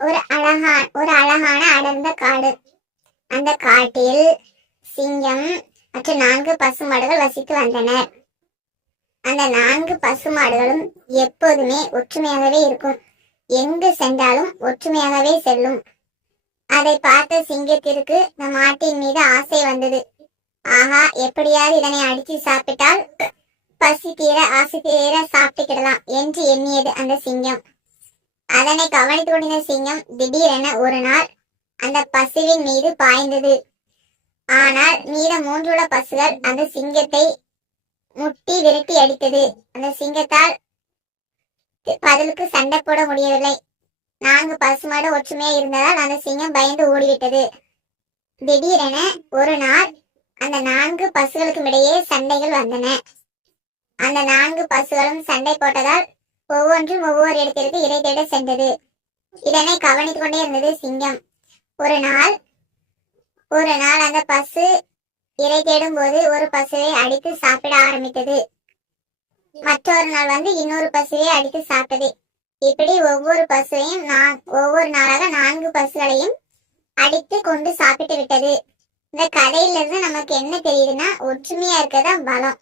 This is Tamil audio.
ஒரு அழகான அடர்ந்த காடு. அந்த காட்டில் சிங்கம் மற்றும் 4 பசுமாடுகள் வசித்து வந்தனர். அந்த 4 பசுமாடுகளும் எப்போதுமே ஒற்றுமையாகவே இருக்கும். எங்கு சென்றாலும் ஒற்றுமையாகவே செல்லும். அதை பார்த்த சிங்கத்திற்கு இந்த மாட்டின் மீது ஆசை வந்தது. ஆஹா, எப்படியாவது இதனை அடித்து சாப்பிட்டால் பசி தீர ஆசை தீர சாப்பிட்டுக்கிடலாம் என்று எண்ணியது அந்த சிங்கம். அதனை கவனித்து கொண்டிருந்த சிங்கம் திடீரென ஒரு நாள் அந்த பசுவின் மீது பாய்ந்தது. ஆனால் மீதம் 3 பசுகள் அந்த சிங்கத்தை முட்டி விரட்டி அடித்தது. அந்த சிங்கத்தால் பதிலுக்கு சண்டை போட முடியவில்லை. 4 பசுமாடு ஒற்றுமையா இருந்ததால் அந்த சிங்கம் பயந்து ஓடிவிட்டது. திடீரென ஒரு நாள் அந்த 4 பசுகளுக்கும் இடையே சண்டைகள் வந்தன. அந்த 4 பசுகளும் சண்டை போட்டதால் ஒவ்வொன்றும் ஒவ்வொரு இடத்திற்கு இறை தேட சென்றது. இதனை கவனித்துக் கொண்டே இருந்தது சிங்கம். ஒரு நாள் அந்த பசு இறை தேடும் போது ஒரு பசுவை அடித்து சாப்பிட ஆரம்பித்தது. மற்றொரு நாள் இன்னொரு பசுவை அடித்து சாப்பிட்டது. இப்படி ஒவ்வொரு நாளாக 4 பசுகளையும் அடித்து கொண்டு சாப்பிட்டு விட்டது. இந்த கதையிலிருந்து நமக்கு என்ன தெரியுதுன்னா, ஒற்றுமையா இருக்கதான் பலம்.